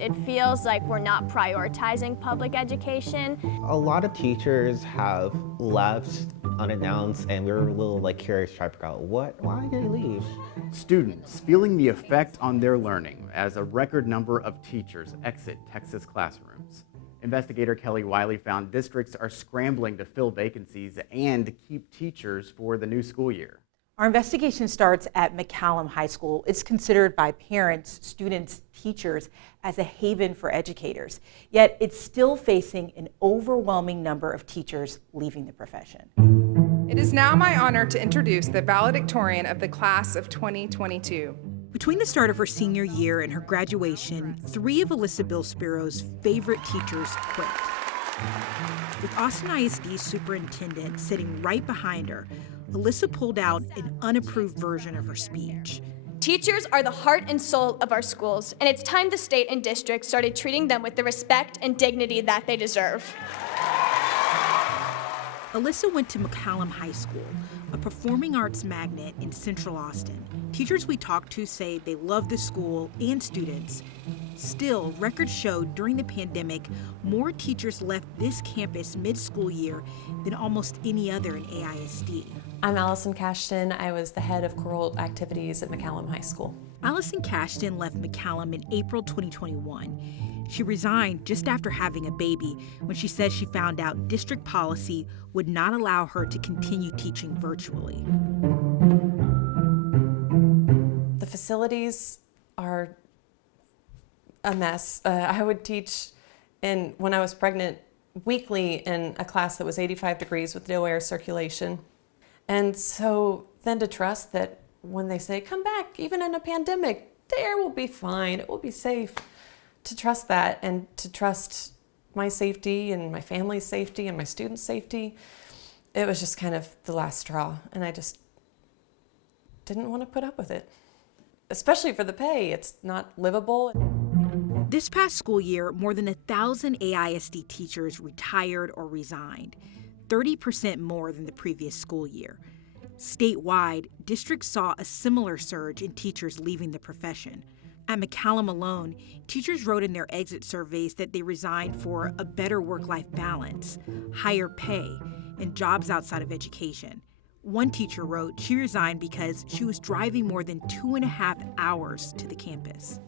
It feels like we're not prioritizing public education. A lot of teachers have left unannounced, and we were a little curious to try to figure out why did they leave? Students feeling the effect on their learning as a record number of teachers exit Texas classrooms. Investigator Kelly Wiley found districts are scrambling to fill vacancies and keep teachers for the new school year. Our investigation starts at McCallum High School. It's considered by parents, students, teachers as a haven for educators. Yet it's still facing an overwhelming number of teachers leaving the profession. It is now my honor to introduce the valedictorian of the class of 2022. Between the start of her senior year and her graduation, 3 of Alyssa Billsparrow's favorite teachers quit. With Austin ISD superintendent sitting right behind her, Alyssa pulled out an unapproved version of her speech. Teachers are the heart and soul of our schools, and it's time the state and district started treating them with the respect and dignity that they deserve. Alyssa went to McCallum High School, a performing arts magnet in Central Austin. Teachers we talked to say they love the school and students. Still, records showed during the pandemic, more teachers left this campus mid-school year than almost any other in AISD. I'm Allison Cashton. I was the head of choral activities at McCallum High School. Allison Cashton left McCallum in April 2021. She resigned just after having a baby when she says she found out district policy would not allow her to continue teaching virtually. The facilities are a mess. I would teach when I was pregnant weekly in a class that was 85 degrees with no air circulation. And so then to trust that when they say, come back, even in a pandemic, the air will be fine, it will be safe. To trust that and to trust my safety and my family's safety and my students' safety, it was just kind of the last straw. And I just didn't want to put up with it, especially for the pay. It's not livable. This past school year, more than 1,000 AISD teachers retired or resigned, 30% more than the previous school year. Statewide, districts saw a similar surge in teachers leaving the profession. At McCallum alone, teachers wrote in their exit surveys that they resigned for a better work-life balance, higher pay, and jobs outside of education. One teacher wrote she resigned because she was driving more than 2.5 hours to the campus.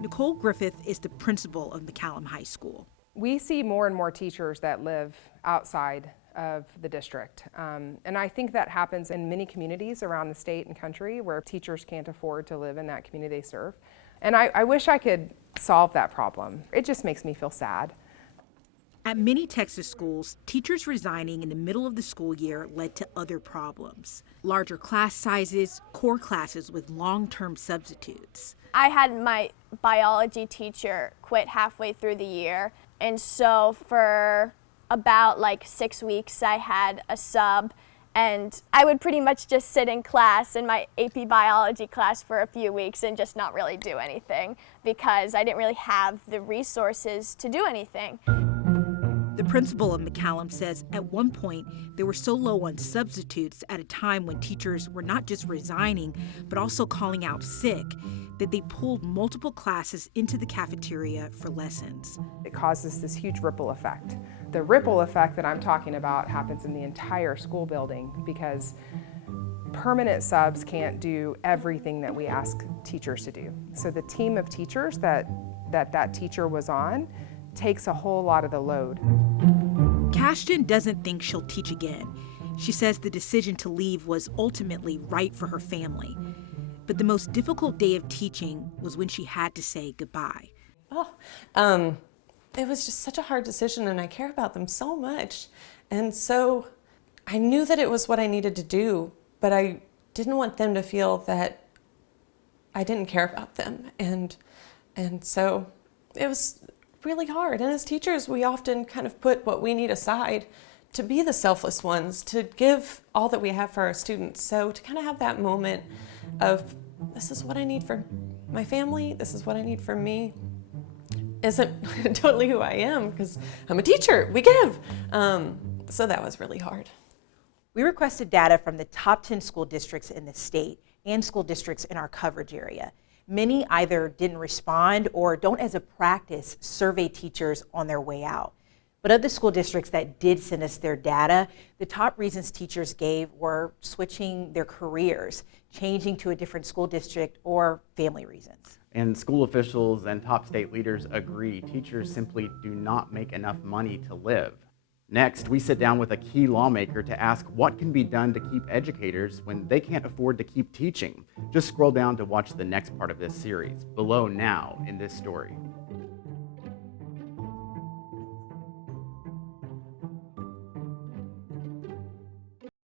Nicole Griffith is the principal of McCallum High School. We see more and more teachers that live outside of the district. And I think that happens in many communities around the state and country where teachers can't afford to live in that community they serve. And I wish I could solve that problem. It just makes me feel sad. At many Texas schools, teachers resigning in the middle of the school year led to other problems. Larger class sizes, core classes with long-term substitutes. I had my biology teacher quit halfway through the year, and so for about 6 weeks I had a sub, and I would pretty much just sit in class in my AP biology class for a few weeks and just not really do anything because I didn't really have the resources to do anything. The principal of McCallum says at one point they were so low on substitutes at a time when teachers were not just resigning but also calling out sick that they pulled multiple classes into the cafeteria for lessons. It causes this huge ripple effect. The ripple effect that I'm talking about happens in the entire school building because permanent subs can't do everything that we ask teachers to do. So the team of teachers that teacher was on takes a whole lot of the load. Cashton doesn't think she'll teach again. She says the decision to leave was ultimately right for her family. But the most difficult day of teaching was when she had to say goodbye. It was just such a hard decision, and I care about them so much. And so I knew that it was what I needed to do, but I didn't want them to feel that I didn't care about them. And so it was really hard. And as teachers, we often kind of put what we need aside to be the selfless ones, to give all that we have for our students. So to kind of have that moment of, this is what I need for my family, this is what I need for me, isn't totally who I am, because I'm a teacher, we give. So that was really hard. We requested data from the top 10 school districts in the state and school districts in our coverage area. Many either didn't respond or don't, as a practice, survey teachers on their way out. But of the school districts that did send us their data, the top reasons teachers gave were switching their careers, changing to a different school district, or family reasons. And school officials and top state leaders agree teachers simply do not make enough money to live. Next, we sit down with a key lawmaker to ask what can be done to keep educators when they can't afford to keep teaching. Just scroll down to watch the next part of this series, below now in this story.